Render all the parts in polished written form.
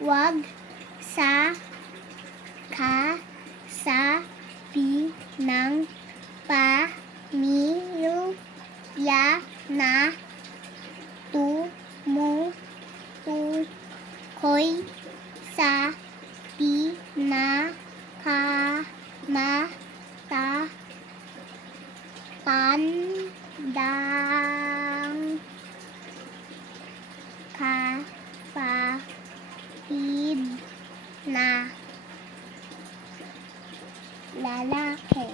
wag, sa, kasapi ng pamilya na tumutukoy sa pinakamatatandang kapatid na lalaki.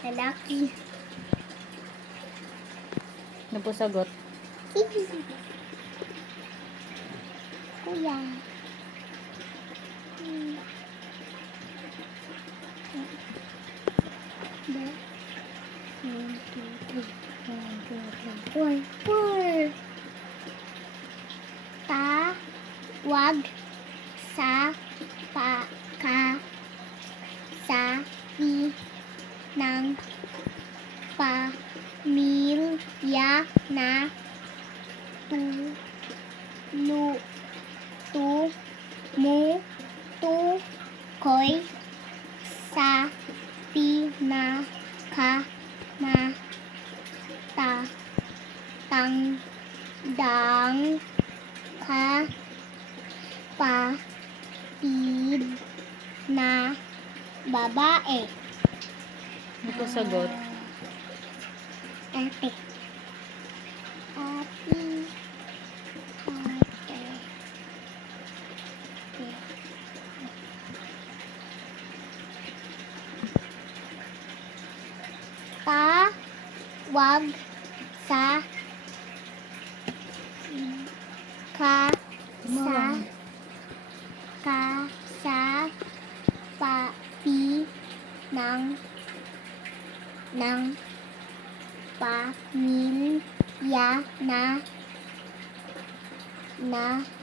Lalaki. Ano po sagot? Kuya. Four. Tawag sa kasapi ng pamilya na tumutukoy sa pinakamatatandang kapatid na babae. Ano po sagot? Ate. Ate. Tawag sa kasapi ng pamilya na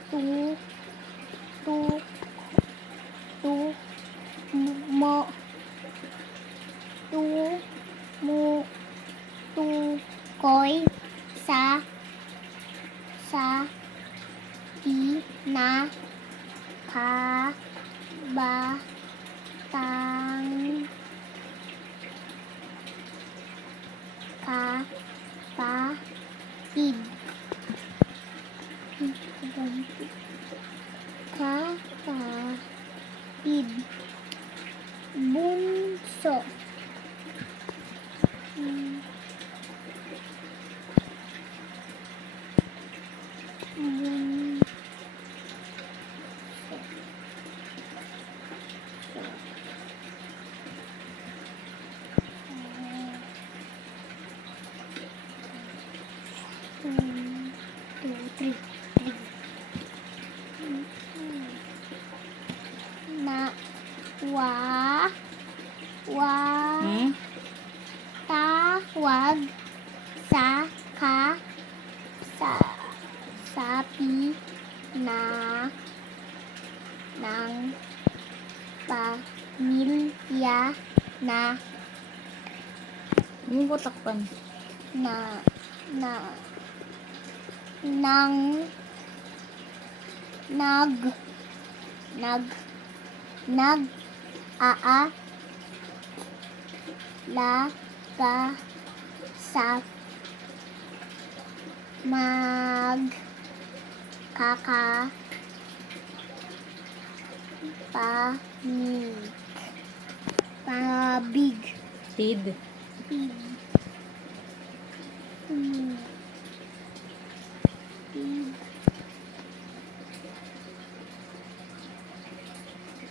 tumutukoy sa pinakabatang kapatid. Kapatid. Bunso. Tawag sa kasapi ng pamilya na Yung po takpan. nag-aalaga pabig. Tid.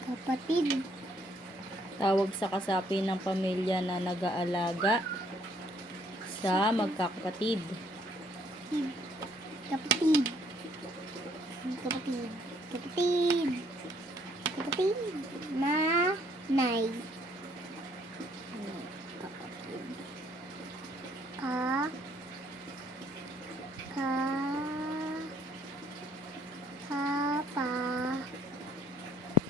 Kapatid. Tawag sa kasapi ng pamilya na nag-aalaga sa magkakapatid. Kapatid. Nanay.